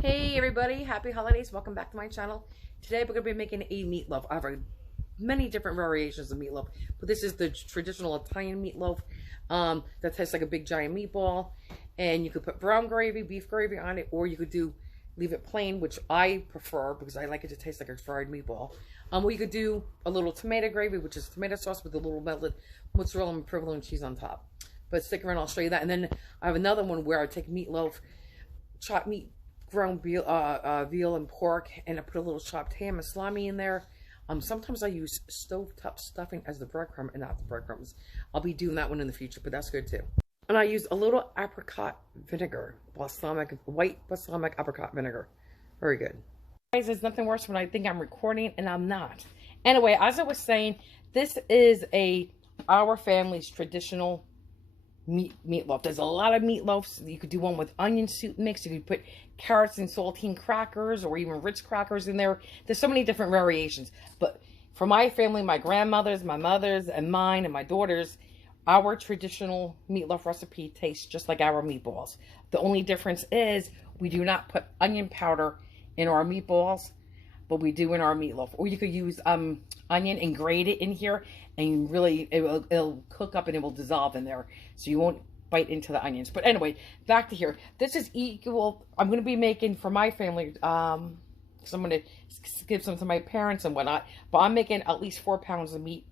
Hey everybody, happy holidays. Welcome back to my channel. Today we're going to be making a meatloaf. I have many different variations of meatloaf, but this is the traditional Italian meatloaf that tastes like a big giant meatball. And you could put brown gravy, beef gravy on it, or you could leave it plain, which I prefer because I like it to taste like a fried meatball. Or you could do a little tomato gravy, which is tomato sauce with a little melted mozzarella and provolone cheese on top. But stick around, I'll show you that. And then I have another one where I take meatloaf, chopped meat, ground veal and pork, and I put a little chopped ham and salami in there. Sometimes I use stovetop stuffing as the breadcrumb and not the breadcrumbs. I'll be doing that one in the future, but that's good too. And I use a little apricot vinegar, white balsamic apricot vinegar. Very good. Guys, there's nothing worse when I think I'm recording and I'm not. Anyway, as I was saying, this is our family's traditional meatloaf. There's a lot of meatloafs. You could do one with onion soup mix. You could put carrots and saltine crackers or even Ritz crackers in there. There's so many different variations. But for my family, my grandmothers, my mothers, and mine, and my daughters, our traditional meatloaf recipe tastes just like our meatballs. The only difference is we do not put onion powder in our meatballs, but we do in our meatloaf. Or you could use onion and grate it in here, and really it'll cook up and it will dissolve in there, so you won't bite into the onions. But anyway, back to here. This is equal. I'm going to be making for my family, because I'm going to give some to my parents and whatnot, but I'm making at least 4 pounds of meat.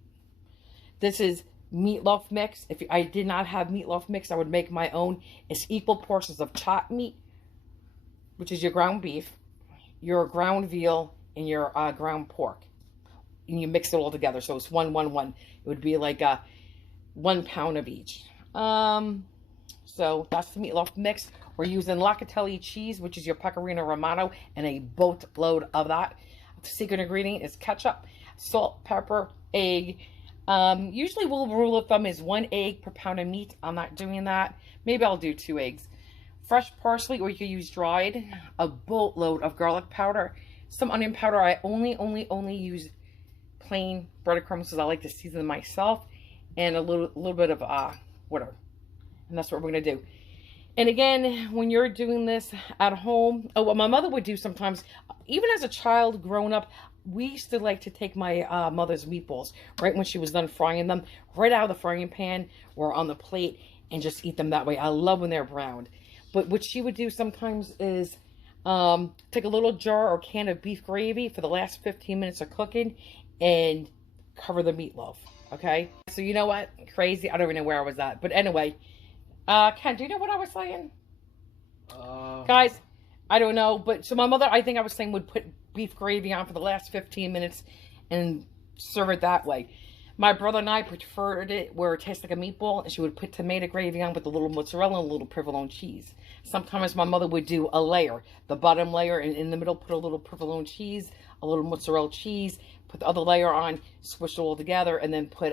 This is meatloaf mix. If I did not have meatloaf mix, I would make my own. It's equal portions of chopped meat, which is your ground beef, your ground veal, and your ground pork, and you mix it all together. So it's 1, 1, 1. It would be like 1 pound of each. So that's the meatloaf mix. We're using locatelli cheese, which is your pecorino romano, and a boatload of that. The secret ingredient is ketchup, salt, pepper, egg. Usually rule of thumb is 1 egg per pound of meat. I'm not doing that. Maybe I'll do 2 eggs. Fresh parsley, or you could use dried. A boatload of garlic powder. Some onion powder. I only use plain breadcrumbs because I like to season them myself, and a little bit of water. And that's what we're going to do. And again, when you're doing this at home, what my mother would do sometimes, even as a child growing up, we used to like to take my mother's meatballs right when she was done frying them, right out of the frying pan or on the plate, and just eat them that way. I love when they're browned. But what she would do sometimes is take a little jar or can of beef gravy for the last 15 minutes of cooking and cover the meatloaf. Okay? So you know what? Crazy. I don't even know where I was at. But anyway, Ken, do you know what I was saying? Guys, I don't know. But so my mother, I think I was saying, would put beef gravy on for the last 15 minutes and serve it that way. My brother and I preferred it where it tastes like a meatball, and she would put tomato gravy on with a little mozzarella and a little provolone cheese. Sometimes my mother would do a layer, the bottom layer, and in the middle put a little provolone cheese, a little mozzarella cheese, put the other layer on, squish it all together, and then put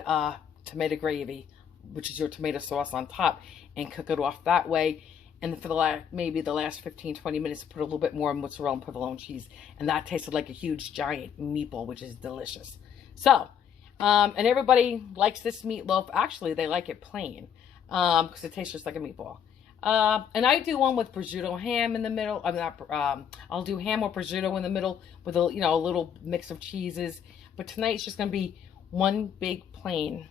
tomato gravy, which is your tomato sauce, on top, and cook it off that way. And then for maybe the last 15-20 minutes, put a little bit more mozzarella and provolone cheese, and that tasted like a huge giant meatball, which is delicious. So, and everybody likes this meatloaf. Actually, they like it plain because it tastes just like a meatball. And I do one with prosciutto ham in the middle. I'll do ham or prosciutto in the middle with a little mix of cheeses. But tonight it's just going to be one big plain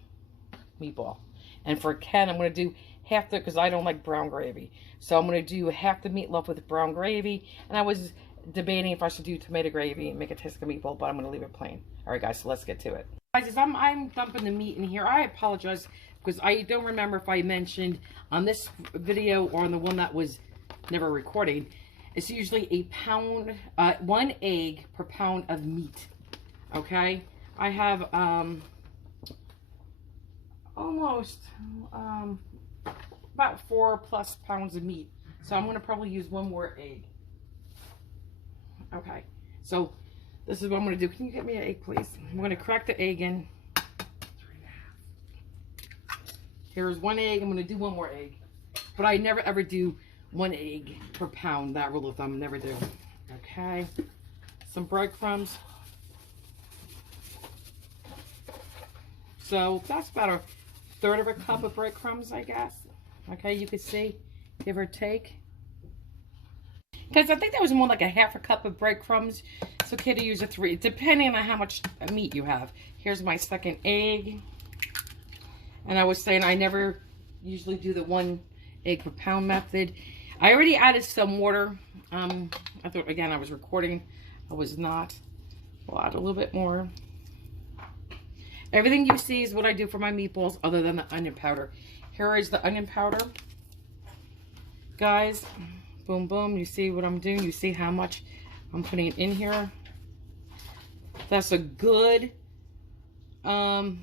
meatball. And for Ken, I'm going to do half because I don't like brown gravy. So I'm going to do half the meatloaf with brown gravy. And I was debating if I should do tomato gravy and make it taste like a meatball, but I'm going to leave it plain. All right, guys, so let's get to it. Guys, as I'm dumping the meat in here, I apologize because I don't remember if I mentioned on this video or on the one that was never recording. It's usually a pound, 1 egg per pound of meat. Okay, I have almost about 4+ pounds of meat, so I'm going to probably use 1 more egg. Okay, so this is what I'm going to do. Can you get me an egg, please? I'm going to crack the egg in. Here's 1 egg. I'm going to do 1 more egg. But I never ever do 1 egg per pound. That rule of thumb, never do. Okay. Some breadcrumbs. So that's about 1/3 of a cup of breadcrumbs, I guess. Okay, you can see, give or take. Because I think that was more like a half a cup of breadcrumbs. It's okay to use a 3, depending on how much meat you have. Here's my second egg. And I was saying I never usually do the 1 egg per pound method. I already added some water. I thought, again, I was recording. I was not. I'll add a little bit more. Everything you see is what I do for my meatballs other than the onion powder. Here is the onion powder. Guys, boom, boom. You see what I'm doing? You see how much I'm putting in here? That's a good 2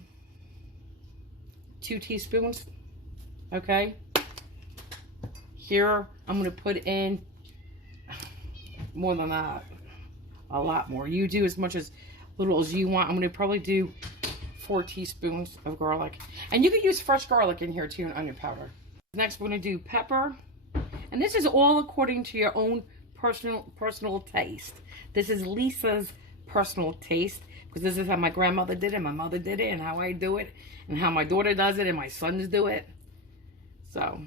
teaspoons. Okay. Here, I'm going to put in more than that. A lot more. You do as much as little as you want. I'm going to probably do 4 teaspoons of garlic. And you could use fresh garlic in here too, and onion powder. Next, we're going to do pepper. And this is all according to your own personal taste. This is Lisa's personal taste, because this is how my grandmother did it, my mother did it, and how I do it, and how my daughter does it, and my sons do it. So,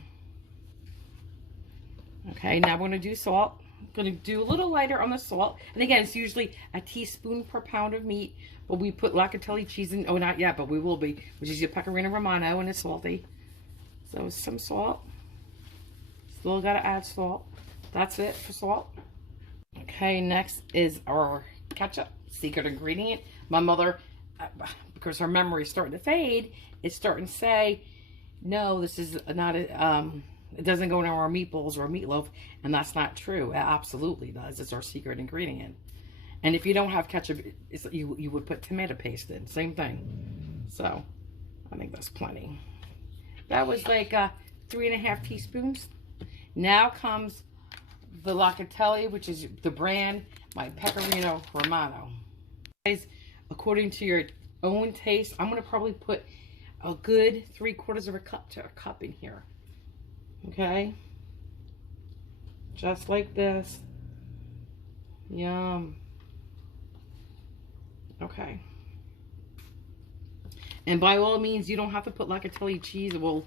okay, now we're going to do salt. I'm going to do a little lighter on the salt. And again, it's usually a teaspoon per pound of meat. But we put locatelli cheese in. Oh, not yet, but we will be. Which is your pecorino romano, and it's salty. So some salt. Still got to add salt. That's it for salt. Okay, next is our ketchup. Secret ingredient. My mother, because her memory is starting to fade, is starting to say, no, this is not a... it doesn't go into our meatballs or meatloaf, and that's not true. It absolutely does. It's our secret ingredient. And if you don't have ketchup, you would put tomato paste in. Same thing. So, I think that's plenty. That was like 3.5 teaspoons. Now comes the locatelli, which is the brand, my pecorino romano. Guys, according to your own taste, I'm going to probably put a good 3/4 of a cup to a cup in here. Okay, just like this. Yum. Okay, and by all means, you don't have to put locatelli cheese, well,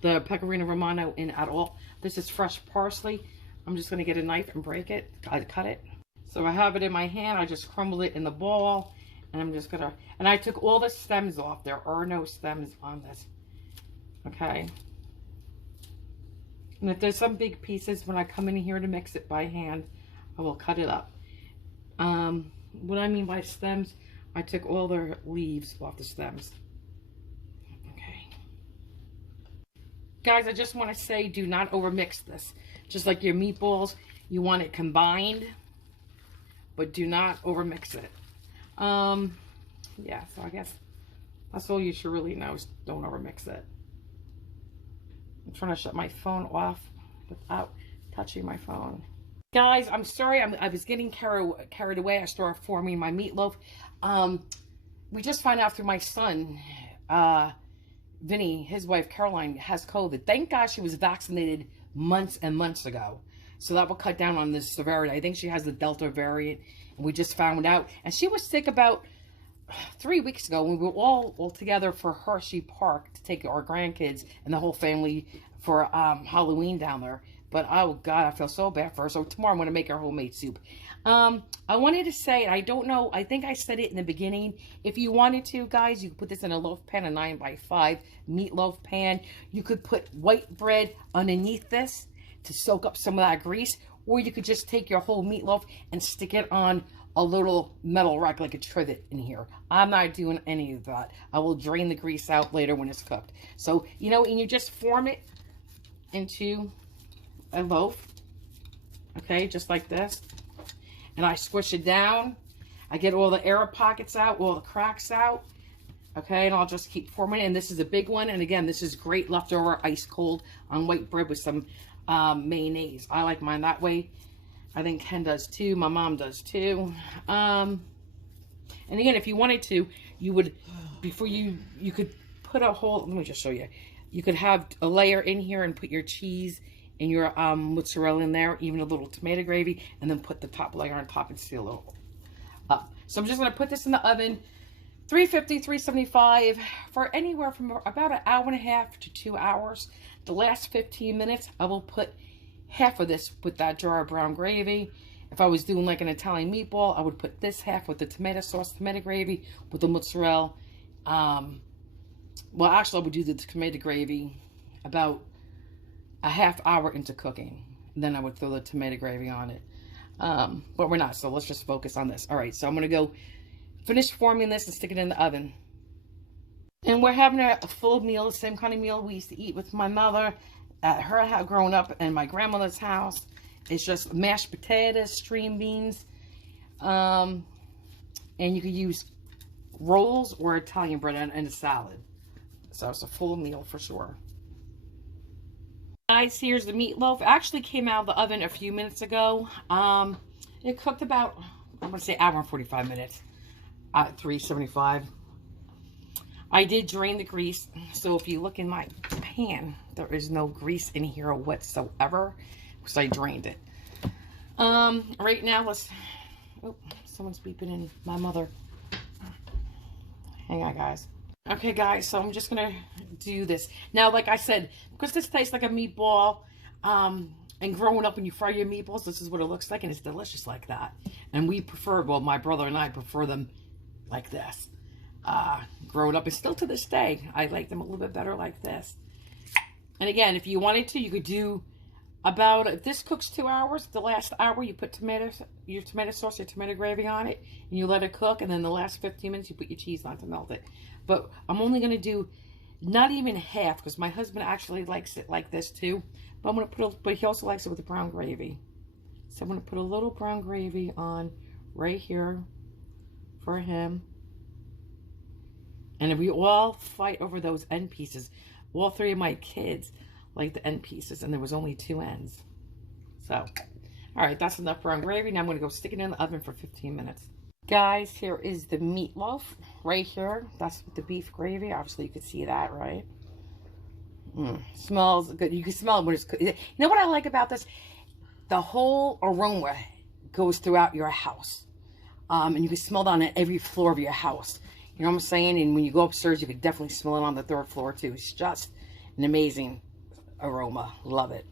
the pecorino romano in at all. This is fresh parsley. I'm just going to get a knife and break it. I cut it. So I have it in my hand. I just crumble it in the ball, and I'm just gonna. And I took all the stems off. There are no stems on this. Okay. And if there's some big pieces, when I come in here to mix it by hand, I will cut it up. What I mean by stems, I took all the leaves off the stems. Okay. Guys, I just want to say, do not overmix this. Just like your meatballs, you want it combined, but do not overmix it. Yeah, so I guess that's all you should really know, is don't overmix it. I'm trying to shut my phone off without touching my phone. Guys, I'm sorry. I was getting carried away. I started forming my meatloaf. We just found out through my son, Vinny, his wife Caroline, has COVID. Thank God she was vaccinated months and months ago. So that will cut down on this severity. I think she has the Delta variant, and we just found out. And she was sick about 3 weeks ago. We were all together for Hershey Park to take our grandkids and the whole family for Halloween down there. But oh God, I feel so bad for her. So tomorrow I'm going to make her homemade soup. I wanted to say, I don't know, I think I said it in the beginning. If you wanted to, guys, you could put this in a loaf pan, a 9x5 meatloaf pan. You could put white bread underneath this to soak up some of that grease. Or you could just take your whole meatloaf and stick it on a little metal rack like a trivet in here. I'm not doing any of that. I will drain the grease out later when it's cooked. So, you know, and you just form it into a loaf. Okay, just like this. And I squish it down. I get all the air pockets out, all the cracks out. Okay, and I'll just keep forming it. And this is a big one. And again, this is great leftover ice cold on white bread with some mayonnaise. I like mine that way. I think Ken does too. My mom does too. And again, if you wanted to, you would, before you could put a whole, let me just show you. You could have a layer in here and put your cheese and your mozzarella in there, even a little tomato gravy, and then put the top layer on top and seal it up. So I'm just going to put this in the oven, 350, 375, for anywhere from about 1.5 hours to 2 hours. The last 15 minutes, I will put half of this with that jar of brown gravy. If I was doing like an Italian meatball, I would put this half with the tomato sauce, tomato gravy, with the mozzarella. Well, actually, I would do the tomato gravy about a half hour into cooking. And then I would throw the tomato gravy on it. But we're not, so let's just focus on this. All right, so I'm going to go finish forming this and stick it in the oven. And we're having a full meal, the same kind of meal we used to eat with my mother at her house growing up and my grandmother's house. It's just mashed potatoes, string beans, and you could use rolls or Italian bread and a salad. So it's a full meal for sure. Guys, here's the meatloaf. It actually came out of the oven a few minutes ago. It cooked about, I'm going to say hour and 45 minutes at 375. I did drain the grease, so if you look in my pan, there is no grease in here whatsoever, because I drained it. Right now, let's, oh, someone's beeping in, my mother. Hang on, guys. Okay, guys, so I'm just going to do this. Now, like I said, because this tastes like a meatball, and growing up when you fry your meatballs, this is what it looks like, and it's delicious like that. And we prefer, well, my brother and I prefer them like this. Growing up, and still to this day, I like them a little bit better like this. And again, if you wanted to, you could do about, if this cooks 2 hours, the last hour you put your tomato sauce, your tomato gravy on it, and you let it cook, and then the last 15 minutes you put your cheese on to melt it. But I'm only going to do not even half, because my husband actually likes it like this too. But I'm going to put, but he also likes it with the brown gravy. So I'm going to put a little brown gravy on right here for him. And we all fight over those end pieces. All three of my kids like the end pieces, and there was only 2 ends. So, all right, that's enough brown gravy. Now I'm going to go stick it in the oven for 15 minutes. Guys, here is the meatloaf right here. That's with the beef gravy. Obviously, you can see that, right? Smells good. You can smell it when it's cooked. You know what I like about this? The whole aroma goes throughout your house. And you can smell it on every floor of your house. You know what I'm saying? And when you go upstairs, you could definitely smell it on the 3rd floor, too. It's just an amazing aroma. Love it.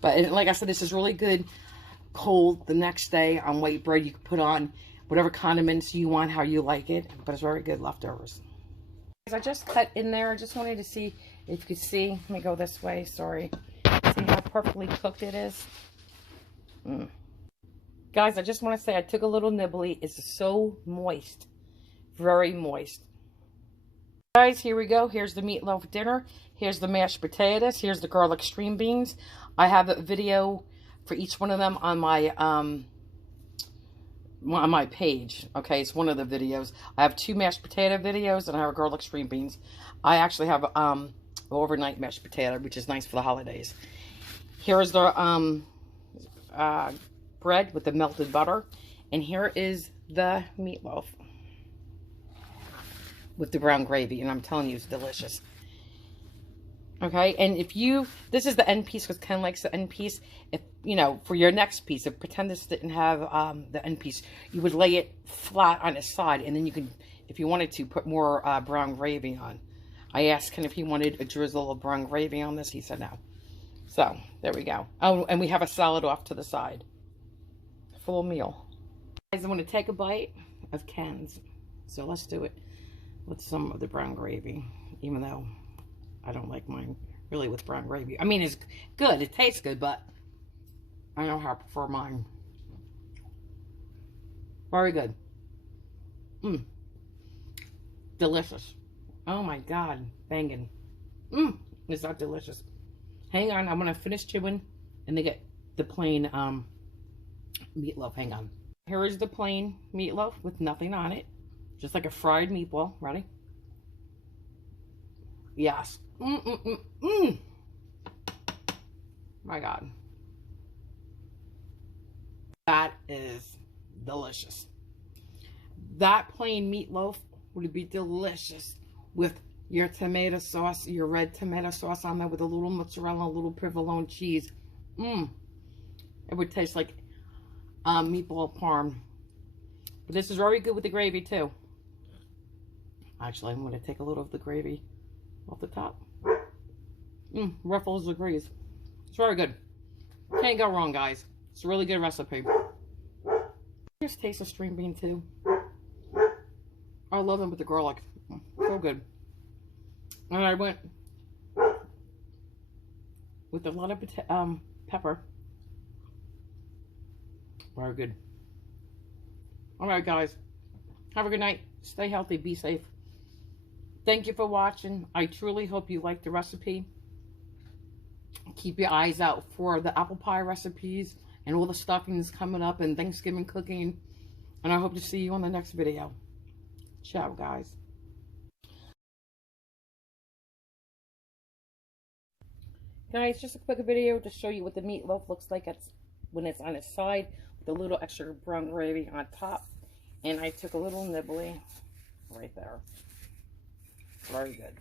But like I said, this is really good cold the next day on white bread. You can put on whatever condiments you want, how you like it. But it's very good leftovers. I just cut in there. I just wanted to see if you could see. Let me go this way. Sorry. See how perfectly cooked it is? Guys, I just want to say I took a little nibbly. It's so moist. Very moist. Guys, here we go. Here's the meatloaf dinner. Here's the mashed potatoes. Here's the garlic string beans. I have a video for each one of them on my page. Okay, it's one of the videos. I have 2 mashed potato videos and I have garlic string beans. I actually have overnight mashed potato, which is nice for the holidays. Here's the bread with the melted butter, and here is the meatloaf with the brown gravy, and I'm telling you, it's delicious. Okay, and if you, this is the end piece, because Ken likes the end piece. If, you know, for your next piece, if pretend this didn't have the end piece, you would lay it flat on its side, and then you can, if you wanted to, put more brown gravy on. I asked Ken if he wanted a drizzle of brown gravy on this. He said no. So, there we go. Oh, and we have a salad off to the side. Full meal. Guys, I'm going to take a bite of Ken's. So, let's do it with some of the brown gravy, even though I don't like mine really with brown gravy. I mean, it's good. It tastes good, but I know how I prefer mine. Very good. Delicious. Oh my God. Banging. Is that delicious? Hang on. I'm going to finish chewing and then get the plain meatloaf. Hang on. Here is the plain meatloaf with nothing on it. Just like a fried meatball. Ready? Yes. My God. That is delicious. That plain meatloaf would be delicious with your tomato sauce, your red tomato sauce on there with a little mozzarella, a little provolone cheese. It would taste like meatball parm. But this is very good with the gravy too. Actually, I'm going to take a little of the gravy off the top. Ruffles the grease. It's very good. Can't go wrong, guys. It's a really good recipe. Just taste the string bean too. I love them with the garlic. So good. And I went with a lot of pepper. Very good. Alright, guys. Have a good night. Stay healthy. Be safe. Thank you for watching. I truly hope you liked the recipe. Keep your eyes out for the apple pie recipes and all the stuffings coming up and Thanksgiving cooking. And I hope to see you on the next video. Ciao, guys. Guys, just a quick video to show you what the meatloaf looks like when it's on its side with a little extra brown gravy on top. And I took a little nibbly right there. Very good.